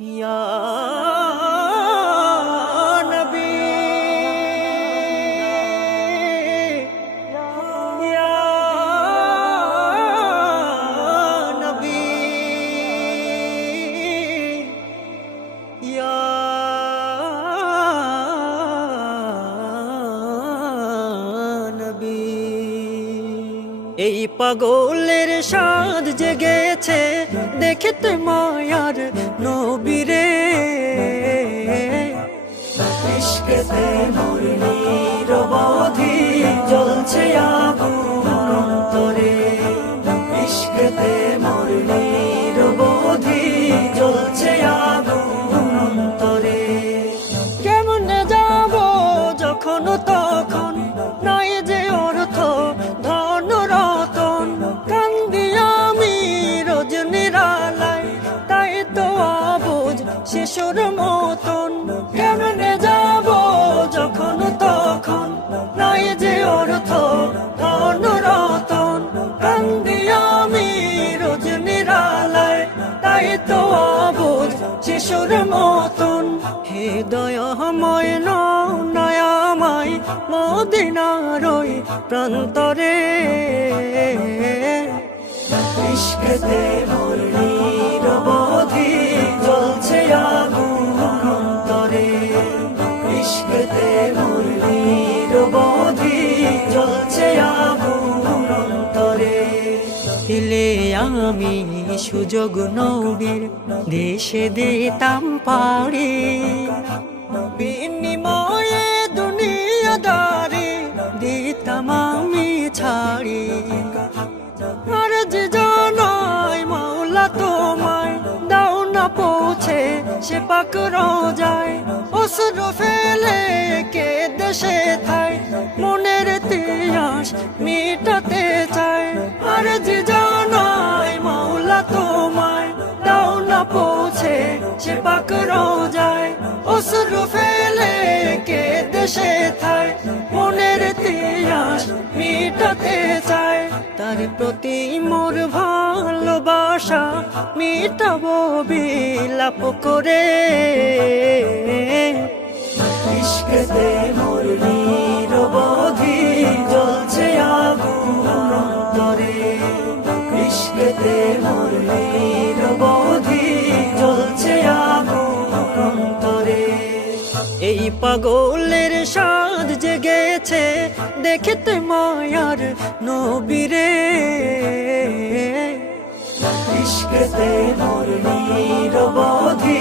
ইয়া নবী ইয়া নবী ইয়া নবী। এই পাগলের সাধ জেগেছে দেখতে মায়ার নবীরে, ইশকেতে মোর নিরবধি জ্বলছে আগুন অন্তরে, ইশকেতে মোর নিরবধি জ্বলছে আগুন অন্তরে। কেমনে যাব যখন তখন নাই যে অর্থ ধন রতন, কান্দি আমি রোজ নিরালায় তাই তো আবুঝ শিশুর মতন। কেমনে যাব যখন তখন নাই যে অর্থ ধন রতন, কান্দি আমি রোজ নিরালায় তাই তো আবুঝ শিশুর মতন। হে দয়াময় নয়াময় মদিনার ওই প্রান্তরে, ইশকেতে মোর নিরবধি জ্বলছে আগুন অন্তরে, ইশকেতে মোর নিরবধি জ্বলছে আগুন অন্তরে। দিলে আমি সুযোগ নবীর দেশে দিতাম পারি, বিনিময়ে দুনিয়াদারি দিতাম আমি ছাড়ি। আর যে জানাই মাওলা তোমায় দাও না পৌঁছে সে পাক রোজায়, অশ্রু ফেলে কে দেশে থাই মনের তিয়াস মিটাতে চায়। আর যে জানাই মাওলা তোমায় দাও না পৌঁছে সে পাক রোজায়, অশ্রু ফেলে কে দেশে থাই মনের তিয়াস মিটাতে চায়। তার প্রতি মোর ভালোবাসা মিটাবো বিলাপ করে, ইশকেতে মোর নিরবধি জ্বলছে আগুন অন্তরে, ইশকেতে মোর নিরবধি জ্বলছে আগুন অন্তরে। এই পাগলের সাধ জেগেছে দেখতে মায়ার নবীরে, ইশকেতে মোর নিরবধি